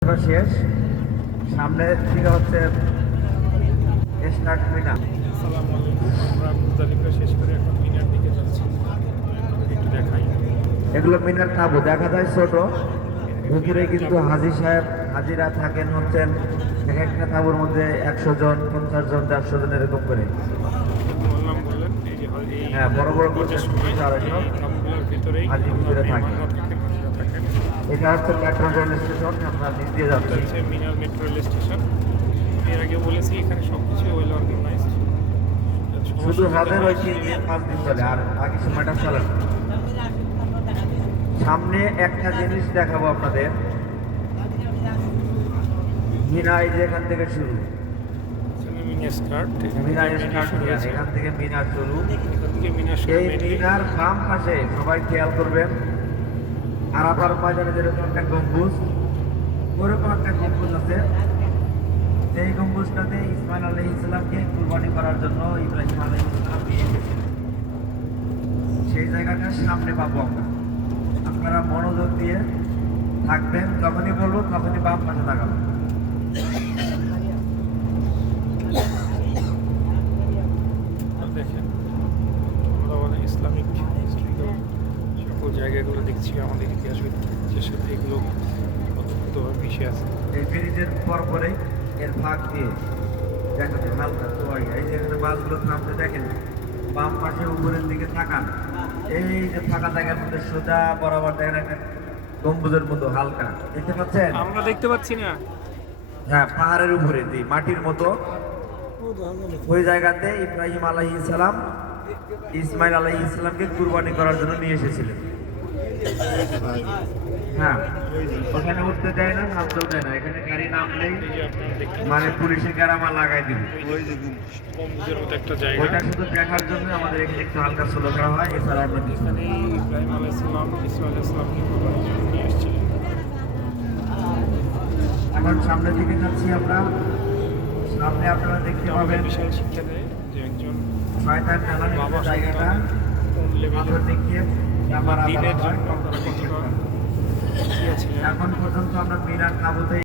শেষ সামনের দিকে হচ্ছে স্টার্ট মিনা। আসসালামু আলাইকুম। আমরা মুজদালিফা শেষ করে এখন মিনার দিকে যাচ্ছি। একটু দেখাই। এগুলো মিনার তাঁবু দেখা যায় ছোট, ভিতরে কিন্তু হাজি সাহেব হাজিরা থাকেন হচ্ছেন এক একটা তাঁবুর মধ্যে 100 জন, 50 জন, 150 জন এরকম করে। বললাম বললেন এই যে হ্যাঁ, বড় বড় যে সময় তাঁবুগুলোর ভিতরেই হাজি ভিতরে থাকে। মেহমানরা থাকেন, হাজিরা থাকেন। এটা হচ্ছে মেট্রো রেল স্টেশন, আমরা নিচ দিয়ে যাচ্ছি। হচ্ছে মিনার মেট্রো রেল স্টেশন। এর আগে বলেছি এখানে সব কিছু ওয়েল অর্গানাইজড। শুধু হজের ওই 3 দিন 5 দিন চলে, আর বাকি সময়টা চলে না। সামনে একটা জিনিস দেখাবো আপনাদের, মিনা এই যে এখান থেকে শুরু, মিনা স্টার্ট। মিনা স্টার্ট হয়ে গেছে, এখান থেকে মিনা শুরু। এখান থেকে মিনার এই মিনার বাম পাশে সবাই খেয়াল করবেন, আরাফার ময়দানে যেরকম একটা গম্বুজ, ওরকম একটা গম্বুজ আছে। সেই গম্বুজটাতে ইসমাইল আলাইহিস সালামকে কুরবানি করার জন্য ইব্রাহিম আলাইহিস সালাম নিয়ে এসেছিলেন। সেই জায়গাটার সামনে পাবো আমরা। আপনারা মনোযোগ দিয়ে থাকবেন, যখনই বলবো তখনই বাম পাশে তাকাবেন। দেখেন আমরা অনেক ইসলামিক সকল জায়গাগুলো দেখছি, আমাদের ইতিহাস ঐতিহ্যের সাথে এগুলো অদ্ভুতভাবে মিশে আছে। এই ব্রিজের পর পরে এর ফাঁক দিয়ে দেখাতে হালকা চোয়াই, এই যে এখানে বাসগুলো থামতে দেখেন, বাম পাশে উপরের দিকে তাকান, এই যে ফাঁকা জায়গার মধ্যে সোজা বরাবর দেখেন একটা গম্বুজের মতো হালকা দেখতে পাচ্ছেন। আমরা দেখতে পাচ্ছি না। হ্যাঁ, পাহাড়ের উপরে দিয়ে মাটির মতো ওই জায়গাতে ইব্রাহিম আলাইহিস সালাম ইসমাইল আলাইহিস সালামকে কুরবানি করার জন্য নিয়ে এসেছিলেন। হ্যাঁ, ওখানে উঠতে দেয় না, নামতেও দেয় না। এখানে গাড়ি নামলেই এই যে আপনারা দেখতে মানে পুলিশের গ্যারামা লাগাই দিবে। গম্বুজের মতো একটা জায়গা। ওইটা শুধু দেখার জন্য আমাদের এখানে একটু হালকা স্লো করা হয়, এছাড়া আমরা কিছু না। এখানে ইব্রাহিম আলাইহিস সালাম ইসমাইল আলাইহিস সালামকে কুরবানির জন্য নিয়ে এসেছিলেন। এখন সামনের দিকে যাচ্ছি আমরা। সামনে আপনারা দেখতে আমাদের পাবেন বিশাল শিক্ষা দেয় যে একজন শয়তান টানার বাবা জায়গাটা, কোন লেভেলে পাথর নিক্ষেপ দিনের জন্য কতটা ইয়েছিলেন। এখন পর্যন্ত আমরা মিনার তাঁবুতে